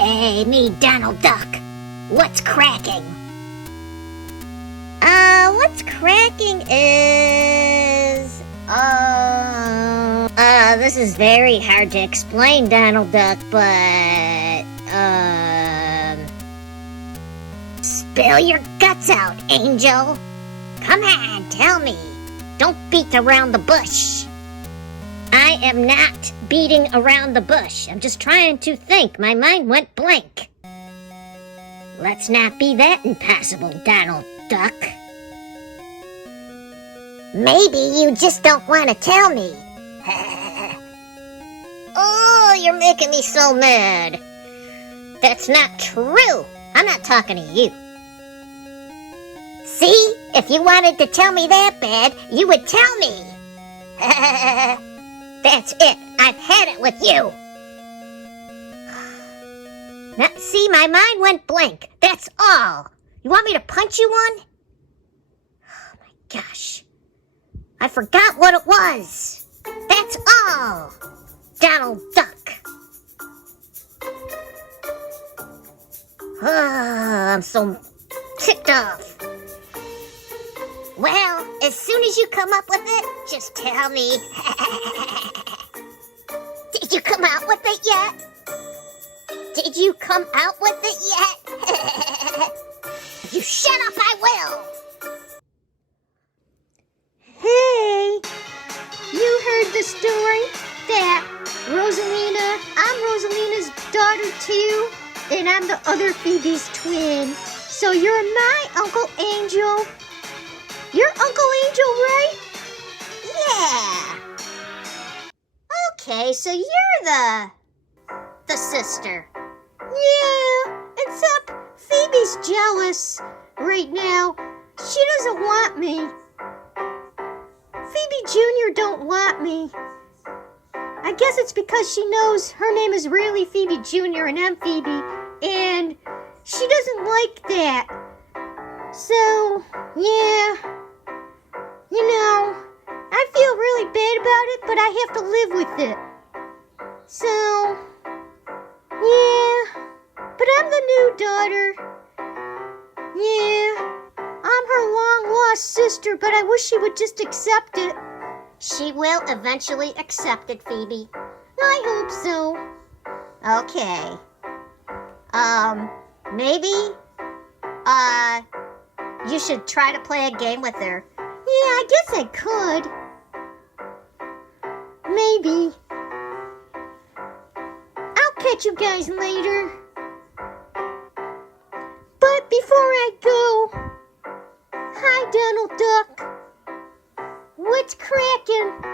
Hey, me, Donald Duck. What's cracking? What's cracking is... this is very hard to explain, Donald Duck, but... Spill your guts out, Angel. Come on, tell me. Don't beat around the bush. I am not beating around the bush. I'm just trying to think. My mind went blank. Let's not be that impossible, Donald Duck. Maybe you just don't want to tell me. Oh, you're making me so mad. That's not true. I'm not talking to you. See? If you wanted to tell me that bad, you would tell me. That's it. I've had it with you. Now, see, my mind went blank. That's all. You want me to punch you one? Oh my gosh. I forgot what it was. That's all. Donald Duck. I'm so ticked off. Well, as soon as you come up with it, just tell me. Did you come out with it yet? Did you come out with it yet? If you shut up, I will. Hey, you heard the story that I'm Rosalina's daughter too, and I'm the other Phoebe's twin. So you're my Uncle Angel. You're Uncle Angel, right? Yeah. Okay, so you're the sister. Yeah, except Phoebe's jealous right now. She doesn't want me. Phoebe Jr. don't want me. I guess it's because she knows her name is really Phoebe Jr. and I'm Phoebe, and she doesn't like that. So, yeah. You know, I feel really bad about it, but I have to live with it. So, yeah. But I'm the new daughter. Yeah. I'm her long-lost sister, but I wish she would just accept it. She will eventually accept it, Phoebe. I hope so. Okay. Maybe, you should try to play a game with her. Yeah, I guess I could. Maybe. I'll catch you guys later. But before I go, hi, Donald Duck. What's cracking?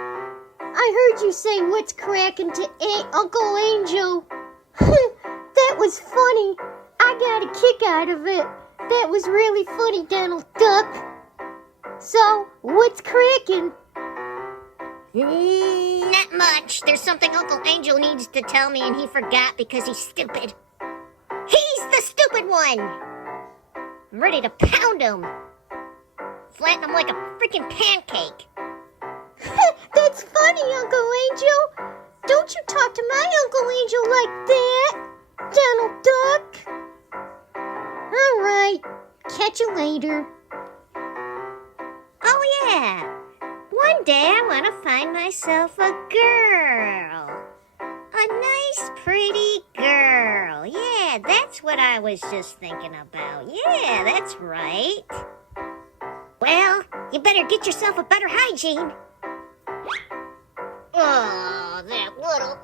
I heard you say what's cracking to Uncle Angel. That was funny. I got a kick out of it. That was really funny, Donald Duck. So, what's cracking? Not much. There's something Uncle Angel needs to tell me and he forgot because he's stupid. He's the stupid one! I'm ready to pound him. Flatten him like a freaking pancake. That's funny, Uncle Angel. Don't you talk to my Uncle Angel like that, Donald Duck. All right, catch you later. Oh yeah, one day I want to find myself a girl. A nice, pretty girl. Yeah, that's what I was just thinking about. Yeah, that's right. Well, you better get yourself a better hygiene. Oh, that little...